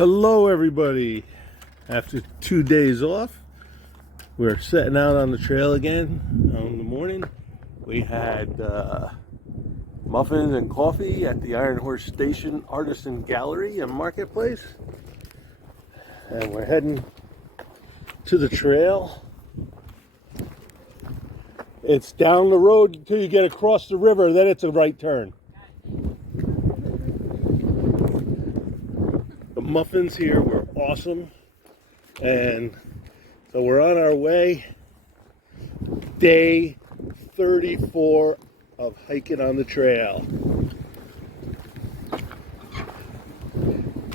Hello everybody. After 2 days off, we're setting out on the trail again in the morning. We had muffins and coffee at the Iron Horse Station Artisan Gallery and Marketplace. And we're heading to the trail. It's down the road until you get across the river, then it's a right turn. The muffins here were awesome, and so we're on our way. Day 34 of hiking on the trail.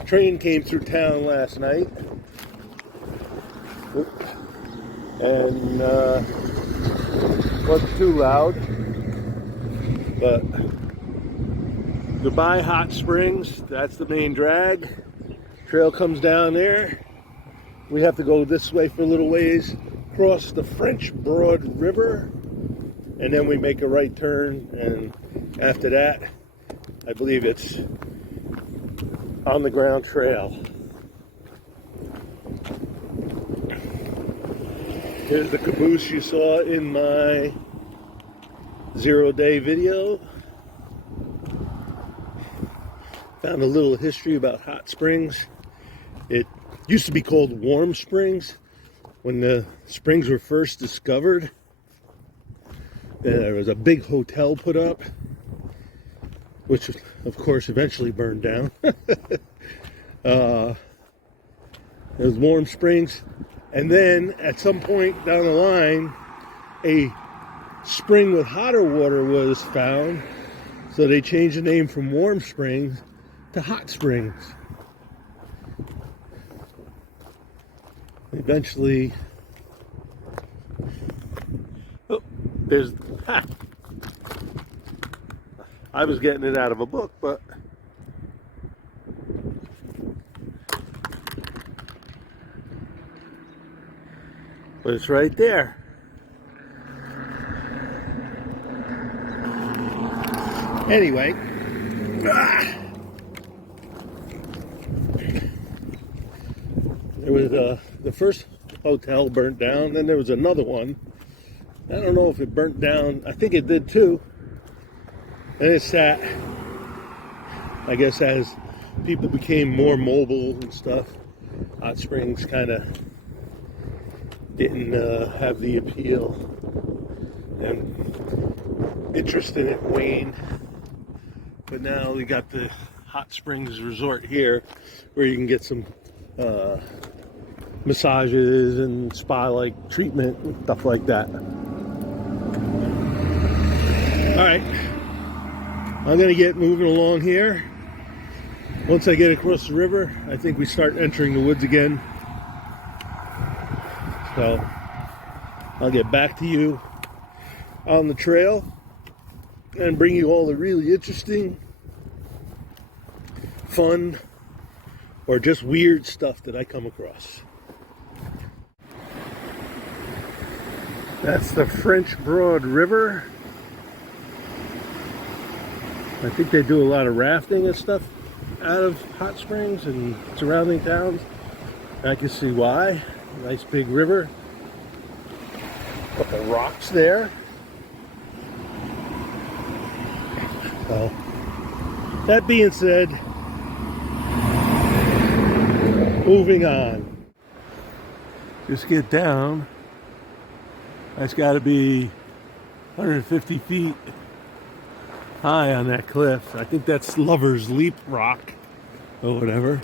Train came through town last night, and wasn't too loud, but goodbye Hot Springs. That's the main drag. Trail comes down there. We have to go this way for a little ways, cross the French Broad River, and then we make a right turn, and after that I believe it's on the ground trail. Here's the caboose you saw in my 0-day video. Found a little history about Hot Springs. It used to be called Warm Springs when the springs were first discovered. There was a big hotel put up, which of course eventually burned down. It was Warm Springs, and then at some point down the line a spring with hotter water was found, so they changed the name from Warm Springs to Hot Springs. Eventually, oh, there's, I was getting it out of a book, but it's right there. Anyway, there was the first hotel burnt down, then there was another one. I don't know if it burnt down. I think it did too. And it sat, I guess, as people became more mobile and stuff. Hot Springs kind of didn't have the appeal, and interest in it waned. But now we got the Hot Springs Resort here, where you can get some massages and spa-like treatment and stuff like that. All right, I'm gonna get moving along here. Once I get across the river, I think we start entering the woods again. So I'll get back to you on the trail and bring you all the really interesting, fun, or just weird stuff that I come across. That's the French Broad River. I think they do a lot of rafting and stuff out of Hot Springs and surrounding towns. I can see why. Nice big river. Couple rocks there. So, that being said, moving on. Just get down. That's got to be 150 feet high on that cliff. I think that's Lover's Leap Rock or whatever.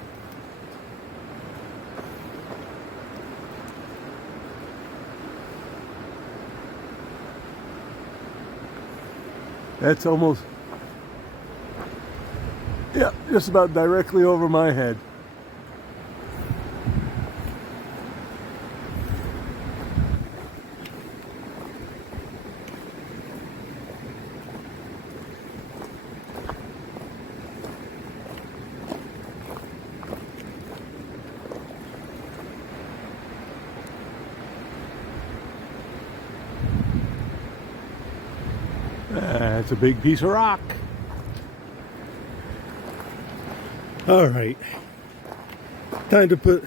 That's almost, yeah, just about directly over my head. It's a big piece of rock. All right. Time to put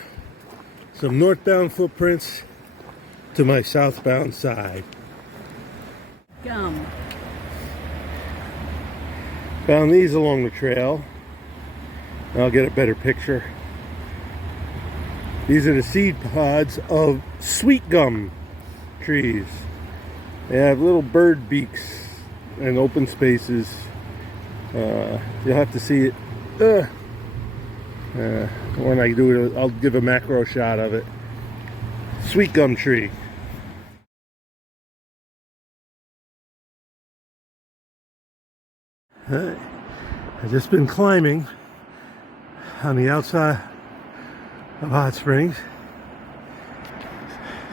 some northbound footprints to my southbound side. Gum. Found these along the trail. I'll get a better picture. These are the seed pods of sweet gum trees. They have little bird beaks and open spaces. You'll have to see it. When I do it, I'll give a macro shot of it. Sweet gum tree. I've just been climbing on the outside of Hot Springs.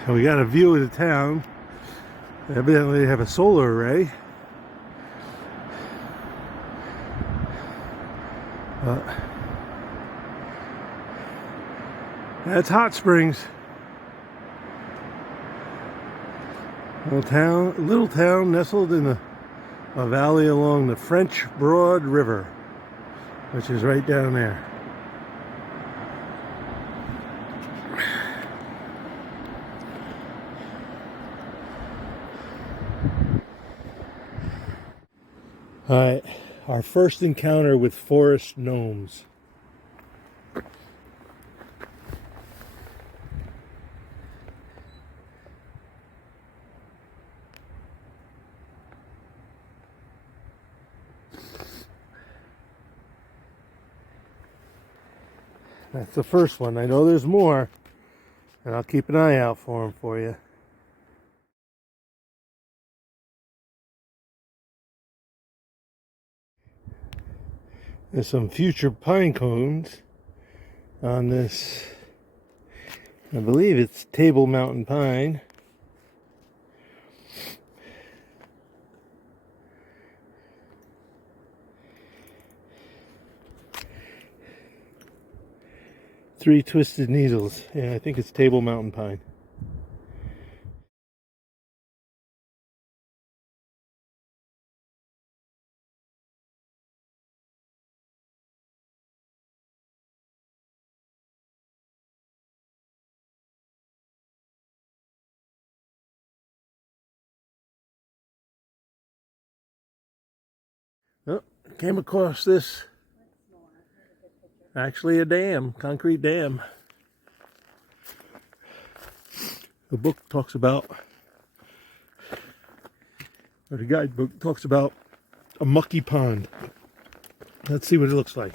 So we got a view of the town. Evidently they have a solar array. That's Hot Springs. Little town nestled in a valley along the French Broad River, which is right down there. Alright, our first encounter with forest gnomes. That's the first one. I know there's more, and I'll keep an eye out for them for you. There's some future pine cones on this. I believe it's Table Mountain pine. Three twisted needles. Yeah, I think it's Table Mountain pine. Oh, came across this. Actually a dam, concrete dam. The book talks about, or the guidebook talks about a mucky pond. Let's see what it looks like.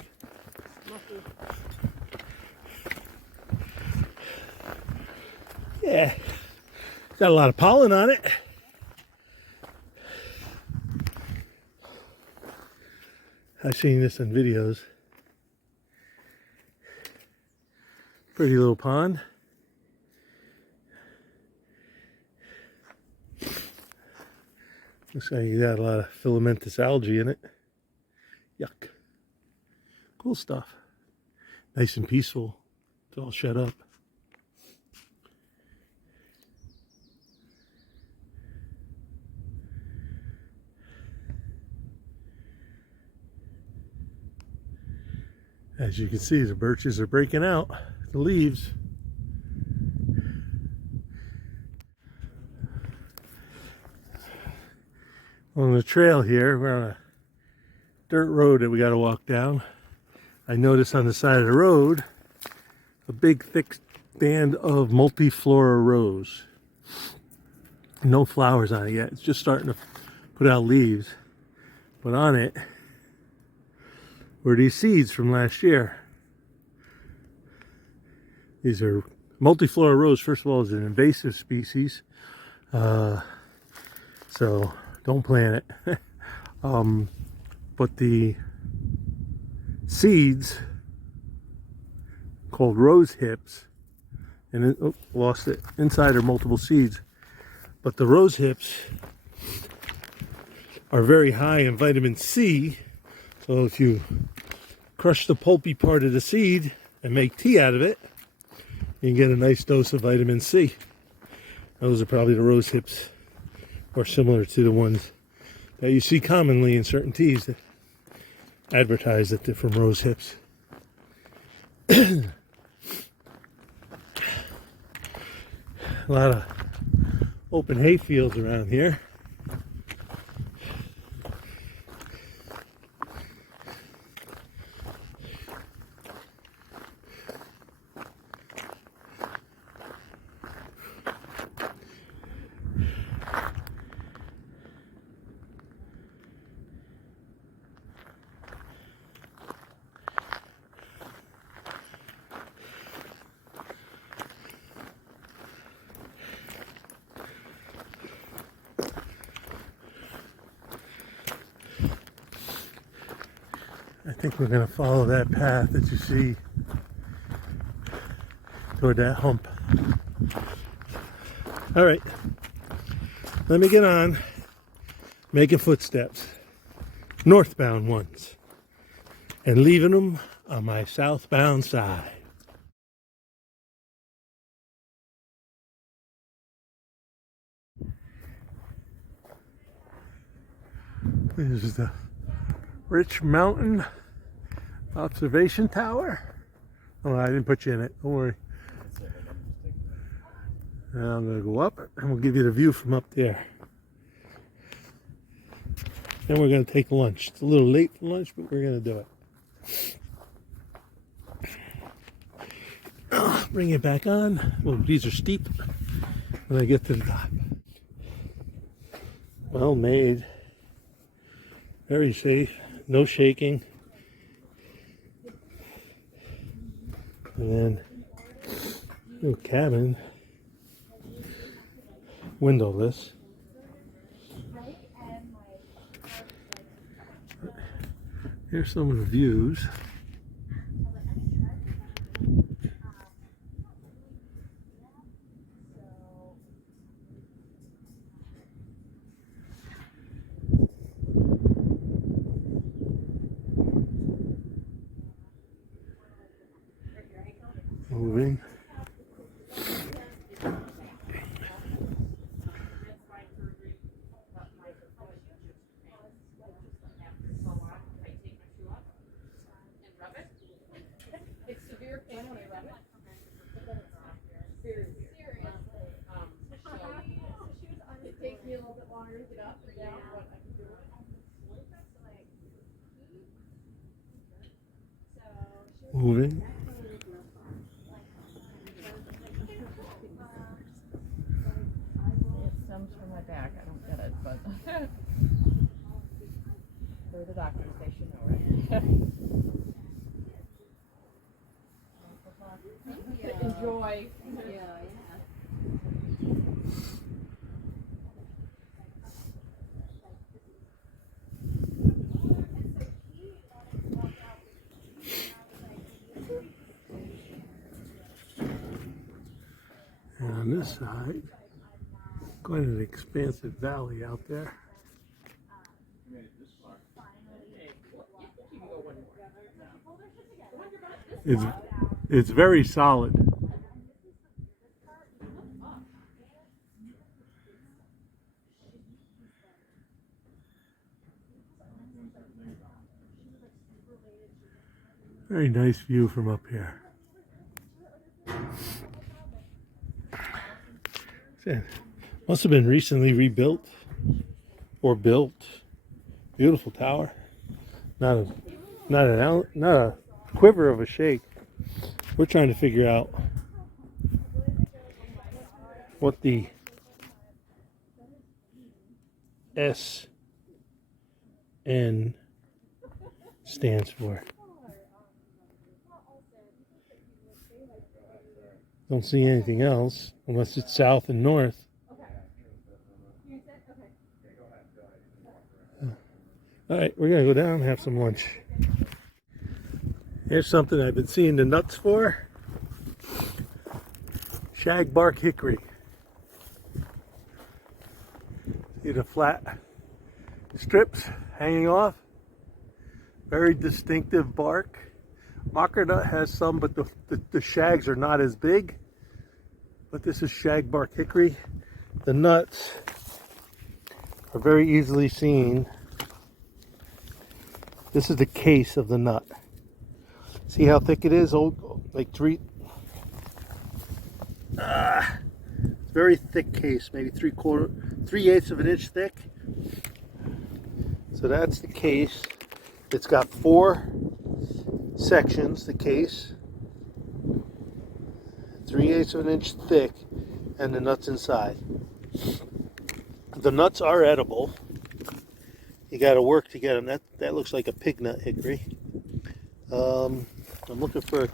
Yeah, got a lot of pollen on it. I've seen this in videos. Pretty little pond. Looks like you got a lot of filamentous algae in it. Yuck. Cool stuff. Nice and peaceful. It's all shut up. As you can see, the birches are breaking out. The leaves. On the trail here, we're on a dirt road that we got to walk down. I noticed on the side of the road a big thick stand of multiflora rose. No flowers on it yet. It's just starting to put out leaves. But on it were these seeds from last year. These are multiflora rose. First of all, is an invasive species, so don't plant it. But the seeds, called rose hips, and it, lost it. Inside are multiple seeds, but the rose hips are very high in vitamin C. So if you crush the pulpy part of the seed and make tea out of it, you can get a nice dose of vitamin C. Those are probably the rose hips, or similar to the ones that you see commonly in certain teas that advertise that they're from rose hips. A lot of open hay fields around here. I think we're going to follow that path that you see toward that hump. All right, let me get on making footsteps, northbound ones, and leaving them on my southbound side. This is the Rich Mountain Observation Tower. Oh, I didn't put you in it. Don't worry. Now I'm going to go up and we'll give you the view from up there. Then we're going to take lunch. It's a little late for lunch, but we're going to do it. Bring it back on. Well, these are steep when I get to the top. Well made. Very safe. No shaking. And then little cabin, windowless. Here's some of the views. Moving. Moving. From my back, I don't get it, but they're the doctors, they should know, right? Enjoy. And on this side, quite an expansive valley out there. It's very solid. Very nice view from up here. Must have been recently rebuilt or built. Beautiful tower. Not a quiver of a shake. We're trying to figure out what the SN stands for. Don't see anything else unless it's south and north. All right, we're gonna go down and have some lunch. Here's something I've been seeing the nuts for. Shagbark hickory. See the flat strips hanging off? Very distinctive bark. Mocker nut has some, but the shags are not as big. But this is shagbark hickory. The nuts are very easily seen. This is the case of the nut. See how thick it is? Oh, like three. It's very thick case, maybe 3/8 of an inch thick. So that's the case. It's got 4 sections, the case, 3/8 of an inch thick, and the nuts inside. The nuts are edible. You got to work to get them. That looks like a pig nut hickory. I'm looking for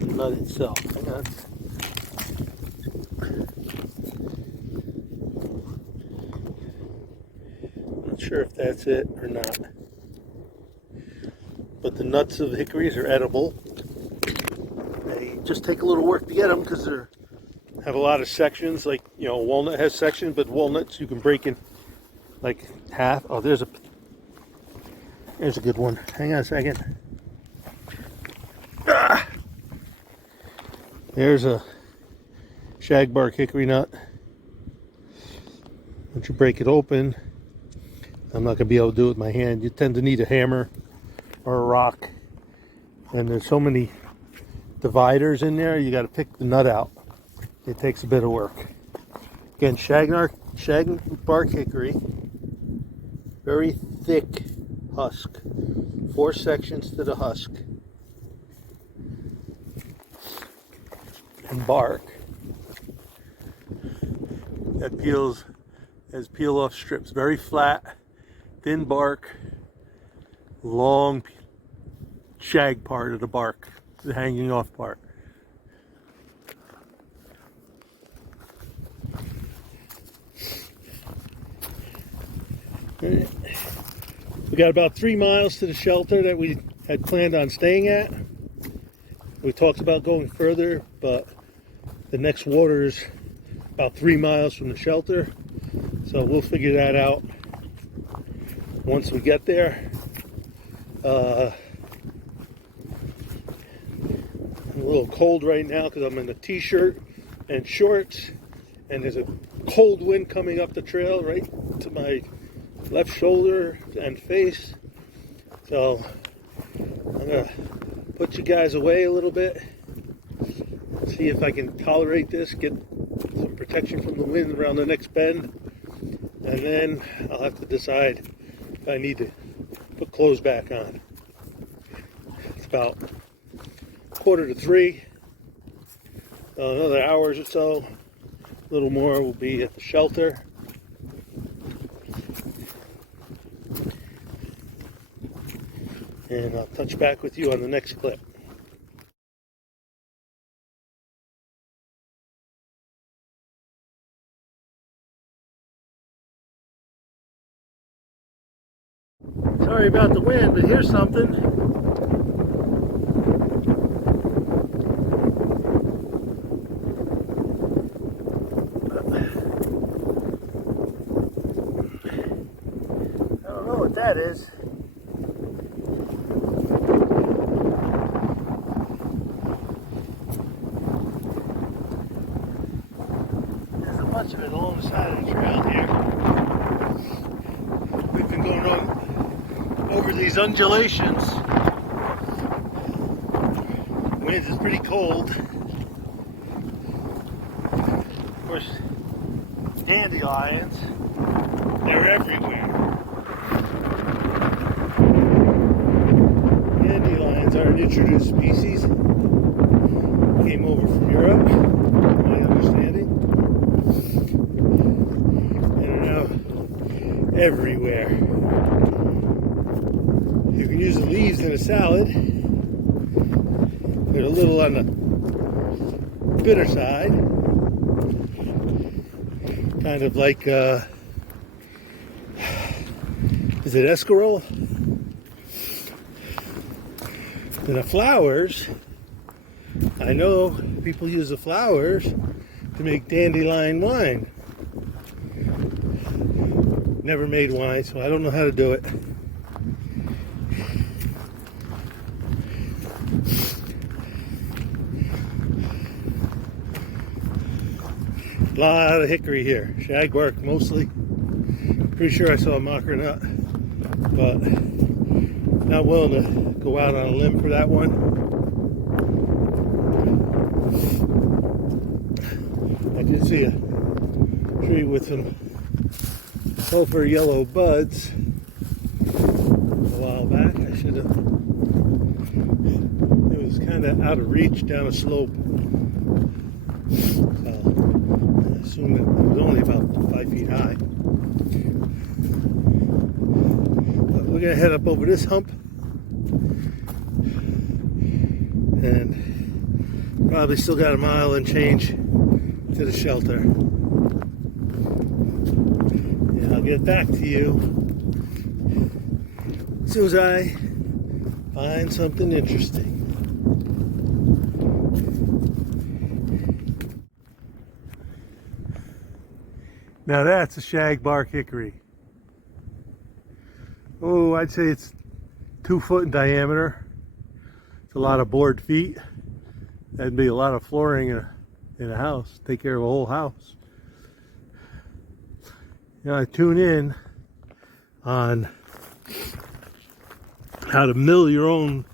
the nut itself. Hang on. Not sure if that's it or not. But the nuts of hickories are edible. They just take a little work to get them because they have a lot of sections. Like, you know, walnut has sections, but walnuts you can break in like half. Oh, there's a good one. Hang on a second. Ah! There's a shagbark hickory nut. Once you break it open, I'm not going to be able to do it with my hand. You tend to need a hammer or a rock. And there's so many dividers in there, you got to pick the nut out. It takes a bit of work. Again, shagbark hickory. Very thick husk. 4 sections to the husk. And bark that peels as peel off strips. Very flat, thin bark, long shag part of the bark, the hanging off part. We got about 3 miles to the shelter that we had planned on staying at. We talked about going further, but the next water is about 3 miles from the shelter. So we'll figure that out once we get there. I'm a little cold right now because I'm in a t-shirt and shorts, and there's a cold wind coming up the trail right to my left shoulder and face. So I'm gonna put you guys away a little bit, see if I can tolerate this, get some protection from the wind around the next bend, and then I'll have to decide if I need to put clothes back on. It's about 2:45. Another hour or so, a little more, will be at the shelter. And I'll touch back with you on the next clip. Sorry about the wind, but here's something. I don't know what that is. There's a bunch of it along the side of the trail here. We've been going over these undulations. The wind is pretty cold. Of course, dandelions, they're everywhere. Dandelions are an introduced species. Came over from Europe, my understanding. And are now everywhere. You can use the leaves in a salad. They're a little on the bitter side. Kind of like, is it escarole? And the flowers, I know people use the flowers to make dandelion wine. Never made wine, so I don't know how to do it. A lot of hickory here, shagbark mostly. Pretty sure I saw a mocker nut, but not willing to go out on a limb for that one. I did see a tree with some sulfur yellow buds a while back. I should have. It was kind of out of reach down a slope. So I assume it was only about 5 feet high. But we're gonna head up over this hump and probably still got a mile and change to the shelter. And I'll get back to you as soon as I find something interesting. Now that's a shagbark hickory. Oh, I'd say it's 2 foot in diameter. It's a lot of board feet. That'd be a lot of flooring in a house. Take care of a whole house. You know, I tune in on how to mill your own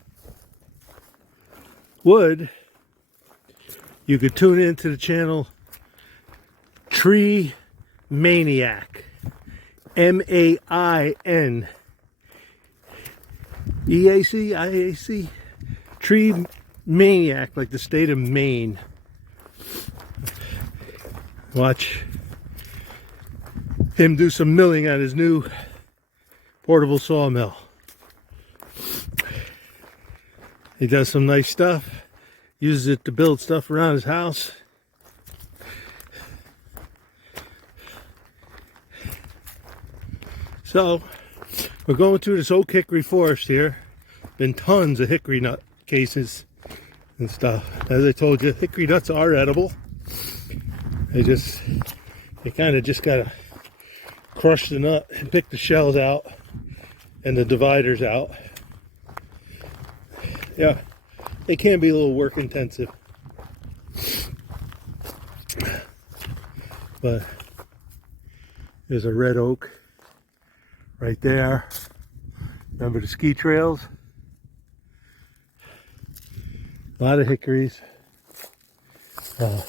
wood. You could tune into the channel Tree Maniac, MAIN EAC, Tree Maniac, like the state of Maine. Watch him do some milling on his new portable sawmill. He does some nice stuff, uses it to build stuff around his house. So, we're going through this oak hickory forest here. Been tons of hickory nut cases and stuff. As I told you, hickory nuts are edible. You kind of just gotta crush the nut and pick the shells out and the dividers out. Yeah, they can be a little work intensive. But there's a red oak right there. Remember the ski trails? A lot of hickories. So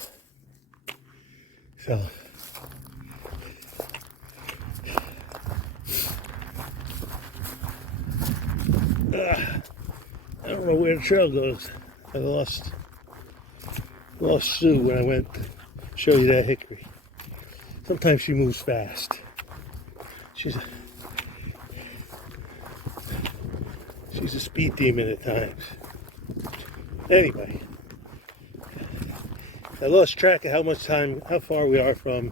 I don't know where the trail goes. I lost Sue when I went to show you that hickory. Sometimes she moves fast. She's a speed demon at times. Anyway, I lost track of how far we are from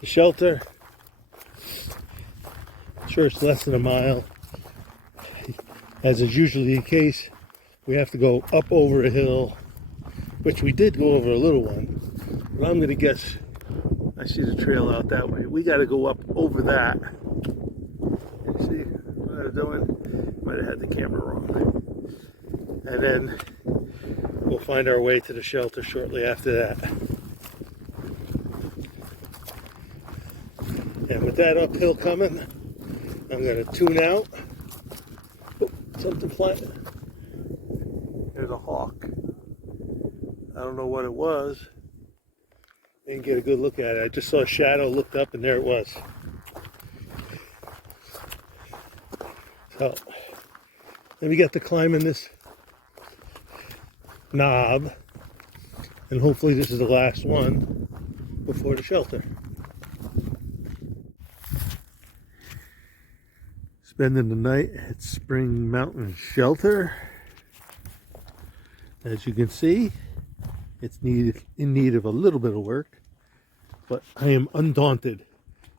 the shelter. I'm sure it's less than a mile. As is usually the case, we have to go up over a hill, which we did go over a little one. But I'm going to guess, I see the trail out that way. We got to go up over that. You see what I was doing? Might have had the camera wrong. And then we'll find our way to the shelter shortly after that. And with that uphill coming, I'm going to tune out. Oh, something flying. There's a hawk. I don't know what it was. Didn't get a good look at it. I just saw a shadow, looked up, and there it was. So, then we got to climbing this knob, and hopefully this is the last one before the shelter. Spending the night at Spring Mountain Shelter. As you can see, it's in need of a little bit of work, but I am undaunted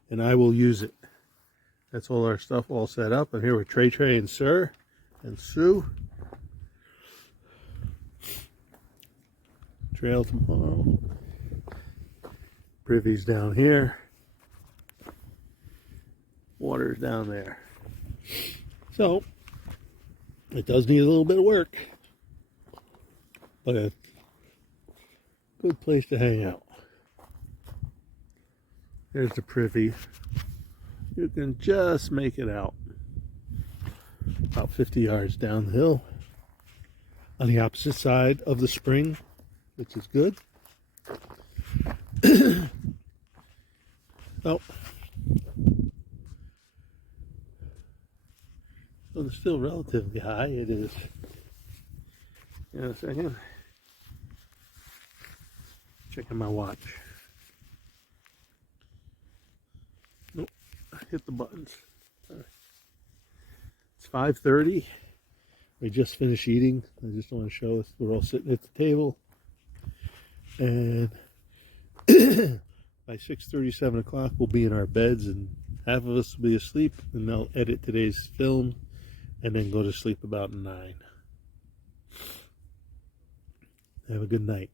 and I will use it. That's all our stuff all set up. I'm here with Trey and Sir and Sue. Trail tomorrow. Privy's down here. Water's down there. So, it does need a little bit of work, but a good place to hang out. There's the privy. You can just make it out. About 50 yards down the hill. On the opposite side of the spring, which is good. Oh. Well, it's still relatively high. It is. In a second. Checking my watch. Nope. I hit the buttons. It's 5:30. We just finished eating. I just want to show us we're all sitting at the table. And by 6:30, 7 o'clock, we'll be in our beds, and half of us will be asleep, and they'll edit today's film and then go to sleep about 9. Have a good night.